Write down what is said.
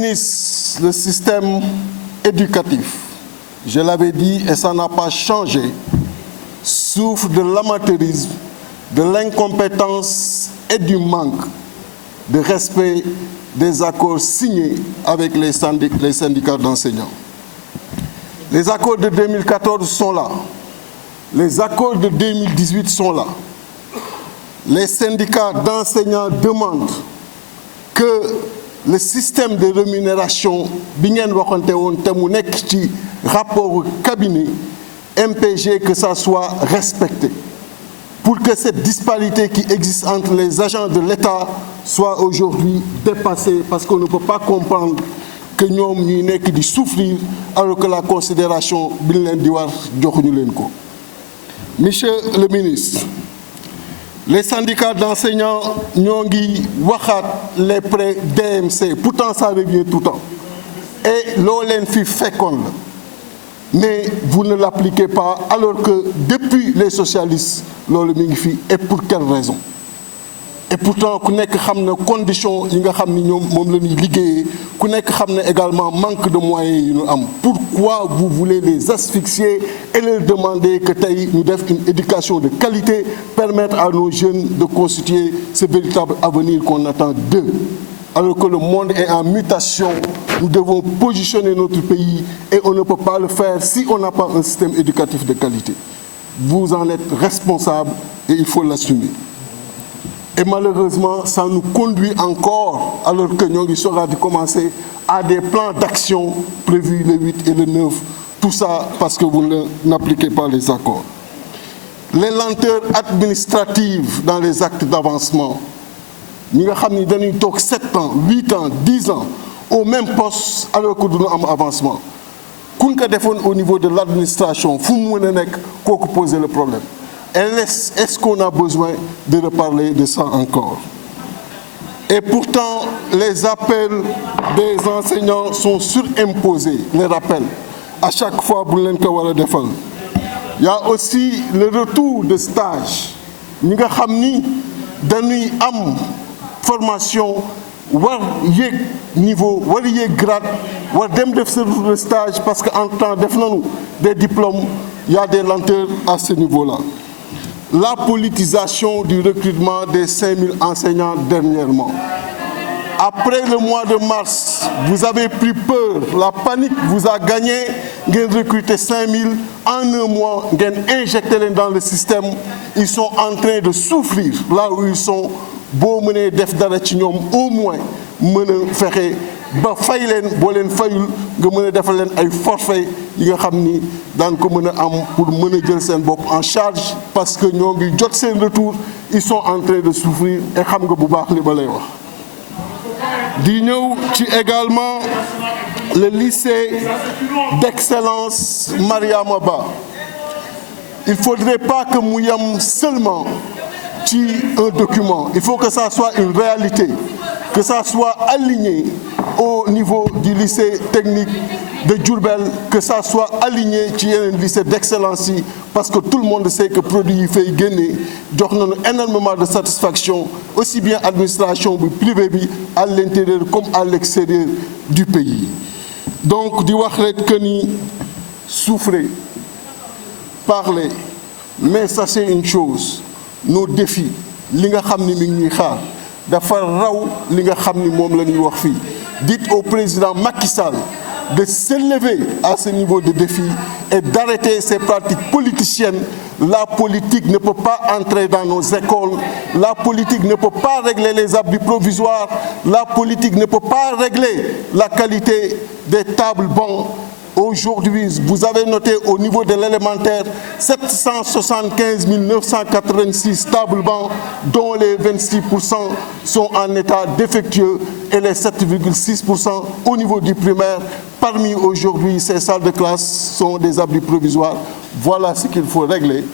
ministre, le système éducatif, je l'avais dit et ça n'a pas changé, souffre de l'amateurisme, de l'incompétence et du manque de respect des accords signés avec les syndicats d'enseignants. Les accords de 2014 sont là. Les accords de 2018 sont là. Les syndicats d'enseignants demandent que le système de rémunération bi ngeen waxante woon te mu nekk ci rapport cabinet MPG, que ça soit respecté pour que cette disparité qui existe entre les agents de l'État soit aujourd'hui dépassée, parce qu'on ne peut pas comprendre que nous ñuy nekk di souffrir alors que la considération bi ñu leen di war joxuñu leen ko. Monsieur le ministre, les syndicats d'enseignants ñoo ngi waxaat les prêts DMC, pourtant ça revient tout le temps et loo leen fi fekkoon la, mais vous ne l'appliquez pas alors que depuis les socialistes loolu mi ngi fi. Et pour quelle raison? Et pourtant ku nekk xam na condition yi nga xam ni ñoom moom la ñuy liggéeyee, ku nekk xam na également manque de moyens yi ñu am. Pourquoi vous voulez les asphyxier et leur demander que tey ñu def une éducation de qualité, permettre à nos jeunes de constituer ce véritable avenir qu'on attend d'eux? Alors que le monde est en mutation, nous devons positionner notre pays et on ne peut pas le faire si on n'a pas un système éducatif de qualité. Vous en êtes responsable et il faut l'assumer. Et malheureusement, ça nous conduit encore, alors que nous sera de commencer, à des plans d'action prévus le 8 et le 9. Tout ça parce que vous n'appliquez pas les accords. Les lenteurs administratives dans les actes d'avancement. Nous avons 7 ans, 8 ans, 10 ans au même poste alors que nous avons avancement. Quand au niveau de l'administration, il faut poser le problème. Est-ce qu'on a besoin de reparler de ça encore? Et pourtant, les appels des enseignants sont surimposés, les rappels. À chaque fois, il y a aussi le retour de stage. Nous avons dañuy am formation war yéeg niveau war yéeg grade war dem def ce retour de stage parce qu'en temps def nañu des diplômes, il y a des lenteurs à ce niveau-là. La politisation du recrutement des 5000 enseignants dernièrement. Après le mois de mars, vous avez pris peur, la panique vous a gagné, vous avez recruté 5000 en un mois, vous avez injecté dans le système, ils sont en train de souffrir là où ils sont. Beau mener def dara ci ñoom au moins mën a fexe ba fay leen boo leen fayul nga mën a defal leen ay forfait yi nga xam ni daan ko mën a am pour mën a jël seen bopp en charge parce que ñoo ngi jot seen retour, ils sont en train de souffrir et xam nga bu baax li ba lay wax. Di ñëw ci également le lycée d'excellence Mariama Ba. Il ne faudrait pas que mu yam seulement un document. Il faut que ça soit une réalité, que ça soit aligné au niveau du lycée technique de Diourbel, que ça soit aligné sur un lycée d'excellence, parce que tout le monde sait que le produit fait gagner, donne énormément de satisfaction, aussi bien administration privée à l'intérieur comme à l'extérieur du pays. Donc, di wax rek que ni souffrez, parlez, mais ça c'est une chose. Nos défis, li nga xamni mi ngi xaar dafa raw li nga xamni mom la ñuy wax fi. Dites au président Macky Sall de s'élever à ce niveau de défi et d'arrêter ces pratiques politiciennes. La politique ne peut pas entrer dans nos écoles, la politique ne peut pas régler les abris provisoires, la politique ne peut pas régler la qualité des tables bancs. Aujourd'hui, vous avez noté au niveau de l'élémentaire 775 986 tables bancs, dont les 26% sont en état défectueux et les 7,6% au niveau du primaire. Parmi aujourd'hui, ces salles de classe sont des abris provisoires. Voilà ce qu'il faut régler.